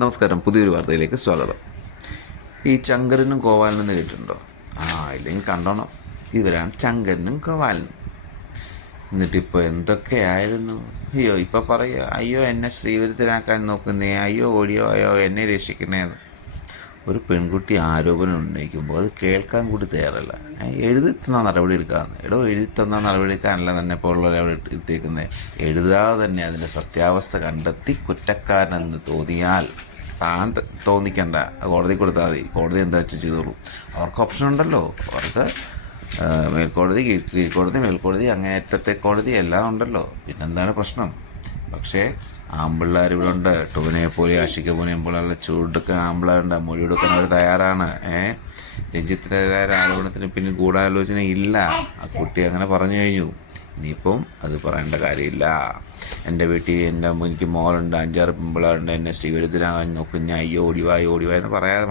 നമസ്കാരം. പുതിയൊരു വാർത്തയിലേക്ക് സ്വാഗതം. ഈ ചങ്കരനും കോവാലനും എന്ന് കേട്ടിട്ടുണ്ടോ? ഇല്ലെങ്കിൽ കണ്ടോണം. ഇവരാണ് ചങ്കരനും കോവാലനും. എന്നിട്ടിപ്പോൾ എന്തൊക്കെയായിരുന്നു. ഇപ്പം പറയുക, അയ്യോ എന്നെ ശ്രീവിരുദ്ധനാക്കാൻ നോക്കുന്നേ, അയ്യോ ഓടിയോ അയ്യോ എന്നെ രക്ഷിക്കണേന്ന്. ഒരു പെൺകുട്ടി ആരോപണം ഉന്നയിക്കുമ്പോൾ അത് കേൾക്കാൻ കൂടി തയ്യാറല്ല. എഴുതി തന്നാൽ നടപടി എടുക്കാമെന്ന്. എഴുതി തന്നാൽ നടപടി എടുക്കാനല്ല തന്നെ ഇപ്പോൾ ഉള്ളവരെ അവിടെ എടുത്തേക്കുന്നത്. എഴുതാതെ തന്നെ അതിൻ്റെ സത്യാവസ്ഥ കണ്ടെത്തി കുറ്റക്കാരനെന്ന് തോന്നിയാൽ താൻ തോന്നിക്കണ്ട, കോടതി കൊടുത്താൽ മതി. കോടതി എന്താ വെച്ചാൽ ചെയ്തോളൂ. അവർക്ക് ഓപ്ഷൻ ഉണ്ടല്ലോ. അവർക്ക് മേൽക്കോടതി, കീഴ്ക്കോടതി, മേൽക്കോടതി, അങ്ങേയറ്റത്തെ കോടതി എല്ലാം ഉണ്ടല്ലോ. പിന്നെന്താണ് പ്രശ്നം? പക്ഷേ ആമ്പിള്ളേർ ഇവിടെ ഉണ്ട്. ടോവിനെ പോലെ ആഷിക പോലെയും പോലെയുള്ള ചൂടെടുക്കാൻ ആമ്പിള്ളേരുണ്ട്. മൊഴി കൊടുക്കാൻ അവർ തയ്യാറാണ്. രഞ്ജിത്തിനെതിരായ ആരോപണത്തിന് പിന്നിൽ ഗൂഢാലോചന ഇല്ല. ആ കുട്ടി അങ്ങനെ പറഞ്ഞു കഴിഞ്ഞു. ഇനിയിപ്പം അത് പറയേണ്ട കാര്യമില്ല. എൻ്റെ വീട്ടിൽ എനിക്ക് മോളുണ്ട്, 5-6 പെമ്പിള്ളേരുണ്ട്, എന്നെ ശ്രീവിരുദ്ധനാകാൻ നോക്കുന്ന, അയ്യോ ഓടിവായി എന്ന് പറയാതെ